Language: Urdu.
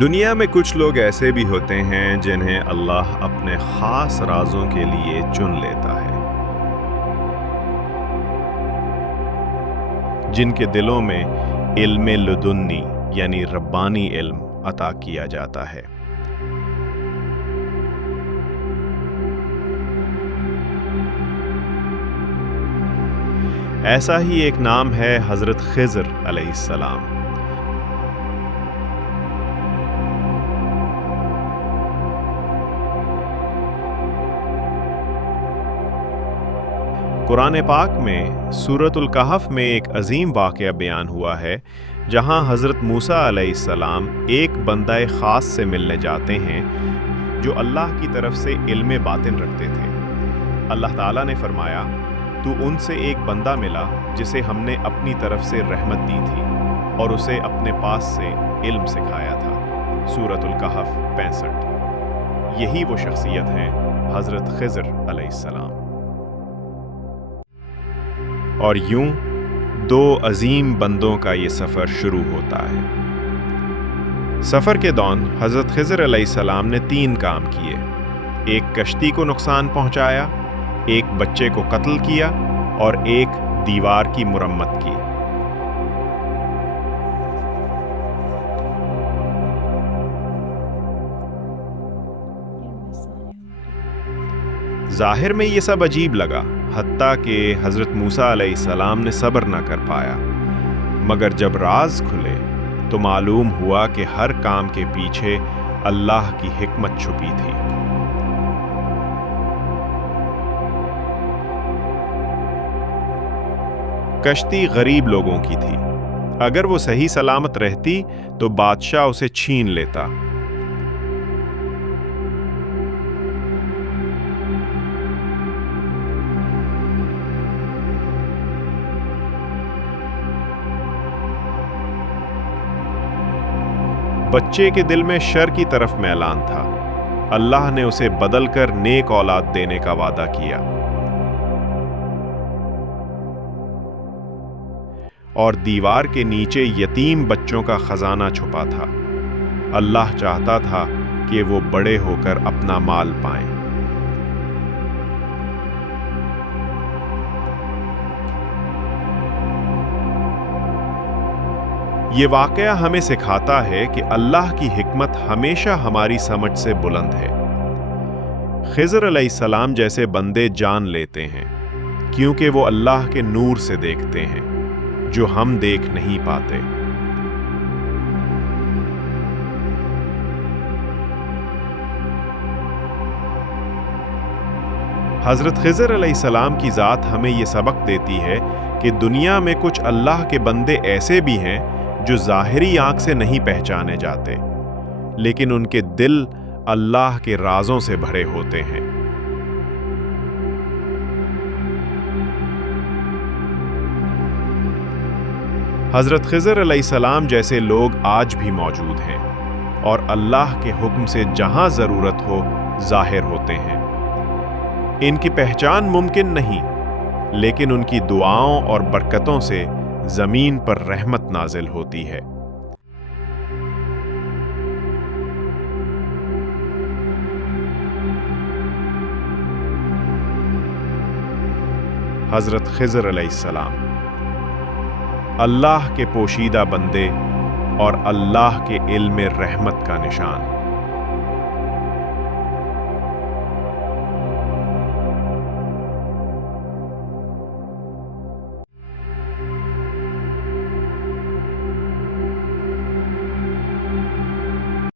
دنیا میں کچھ لوگ ایسے بھی ہوتے ہیں جنہیں اللہ اپنے خاص رازوں کے لیے چن لیتا ہے، جن کے دلوں میں علم لدنی یعنی ربانی علم عطا کیا جاتا ہے۔ ایسا ہی ایک نام ہے حضرت خضر علیہ السلام۔ قرآن پاک میں سورۃ الکہف میں ایک عظیم واقعہ بیان ہوا ہے جہاں حضرت موسیٰ علیہ السلام ایک بندہ خاص سے ملنے جاتے ہیں جو اللہ کی طرف سے علم باطن رکھتے تھے۔ اللہ تعالیٰ نے فرمایا، تو ان سے ایک بندہ ملا جسے ہم نے اپنی طرف سے رحمت دی تھی اور اسے اپنے پاس سے علم سکھایا تھا۔ سورۃ الکہف 65۔ یہی وہ شخصیت ہے حضرت خضر علیہ السلام۔ اور یوں دو عظیم بندوں کا یہ سفر شروع ہوتا ہے۔ سفر کے دوران حضرت خضر علیہ السلام نے 3 کام کیے۔ ایک کشتی کو نقصان پہنچایا، ایک بچے کو قتل کیا اور ایک دیوار کی مرمت کی۔ ظاہر میں یہ سب عجیب لگا، حتیٰ کہ حضرت موسیٰ علیہ السلام نے صبر نہ کر پایا، مگر جب راز کھلے تو معلوم ہوا کہ ہر کام کے پیچھے اللہ کی حکمت چھپی تھی۔ کشتی غریب لوگوں کی تھی، اگر وہ صحیح سلامت رہتی تو بادشاہ اسے چھین لیتا۔ بچے کے دل میں شر کی طرف میلان تھا، اللہ نے اسے بدل کر نیک اولاد دینے کا وعدہ کیا۔ اور دیوار کے نیچے یتیم بچوں کا خزانہ چھپا تھا، اللہ چاہتا تھا کہ وہ بڑے ہو کر اپنا مال پائیں۔ یہ واقعہ ہمیں سکھاتا ہے کہ اللہ کی حکمت ہمیشہ ہماری سمجھ سے بلند ہے۔ خضر علیہ السلام جیسے بندے جان لیتے ہیں کیونکہ وہ اللہ کے نور سے دیکھتے ہیں جو ہم دیکھ نہیں پاتے۔ حضرت خضر علیہ السلام کی ذات ہمیں یہ سبق دیتی ہے کہ دنیا میں کچھ اللہ کے بندے ایسے بھی ہیں جو ظاہری آنکھ سے نہیں پہچانے جاتے، لیکن ان کے دل اللہ کے رازوں سے بھرے ہوتے ہیں۔ حضرت خضر علیہ السلام جیسے لوگ آج بھی موجود ہیں اور اللہ کے حکم سے جہاں ضرورت ہو ظاہر ہوتے ہیں۔ ان کی پہچان ممکن نہیں، لیکن ان کی دعاؤں اور برکتوں سے زمین پر رحمت نازل ہوتی ہے۔ حضرت خضر علیہ السلام اللہ کے پوشیدہ بندے اور اللہ کے علم رحمت کا نشان۔